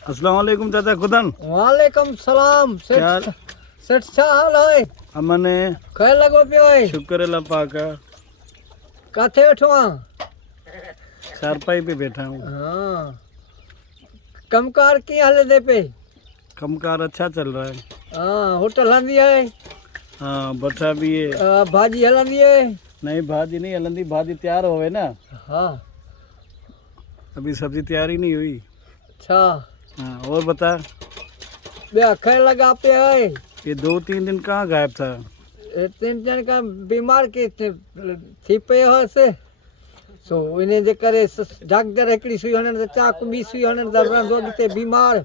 अस्सलाम वालेकुम चाचा खुदन। वालेकुम सलाम। क्या सेठ छा हाल है? अमन है, कह लगो पियो है? शुक्र अल्लाह पाक का। काथे बैठो आ? चारपाई पे बैठा हूँ। हाँ, कमकार की हाल दे पे? कमकार अच्छा चल रहा है। हाँ, होटल हलंदी है? हाँ बठा भी है। भाजी हलंदी है? नहीं भाजी नहीं हलंदी, भाजी तैयार होवे ना, हाँ। अभी सब्जी तैयार ही नहीं हुई। अच्छा, हाँ और बता, बे खैर लगा पे है? ये 2-3 दिन कहाँ गायब था? 3 जन का बीमार के थी पे हो से सो इन्हें जे करे डॉक्टर एकड़ी सुई हणन त चाक बी सुई हणन त रंदो ते बीमार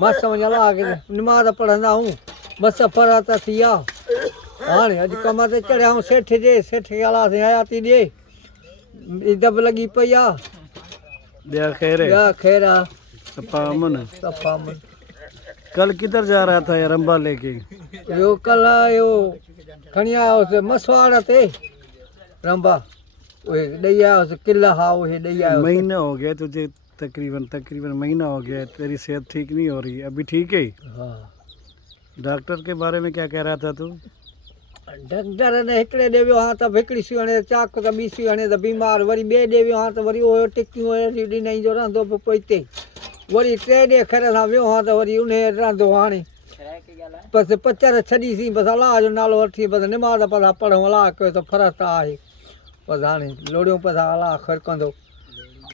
मस समझ ला के नमाज पढ़ंदा हूं बस पर त थिया हाणे अज कम ते चढ़िया हूं सेठ के आला से आया ती दे दब लगी पई आ दिया खैर है। या खैरा सपा अमन। सफा मन कल किधर जा रहा था यार रंबा लेके? यो कल यो खणिया उस मसवाड़ ते रंबा ओए दैया उस किला हा ओए दैया उस महीना हो गया तुझे, तकरीबन महीना हो गया है, तेरी सेहत ठीक नहीं हो रही। अभी ठीक है? हाँ। डॉक्टर के बारे में क्या कह रहा था तू? डॉक्टर ने हिकिड़े ॾे वियो हां त हिकिड़ी सुई हणे चाक त ॿी सुई हणे त बीमार वरी ॿिए ॾे वियो हां त वरी उहो टिकियूं ॾिनई जो रहंदो पियो पोइ हिते वरी 3 ॾींहं खैर सां वियो हां त वरी उन रहंदो हाणे बसि पचर छॾीसीं बसि अलाह जो नालो वठी बसि निमाज़ पढ़ा पढ़ूं अलाह कयो त फ़र्क़ु आहे बसि हाणे लोड़ियूं बसि अलाह ख़ैरु कंदो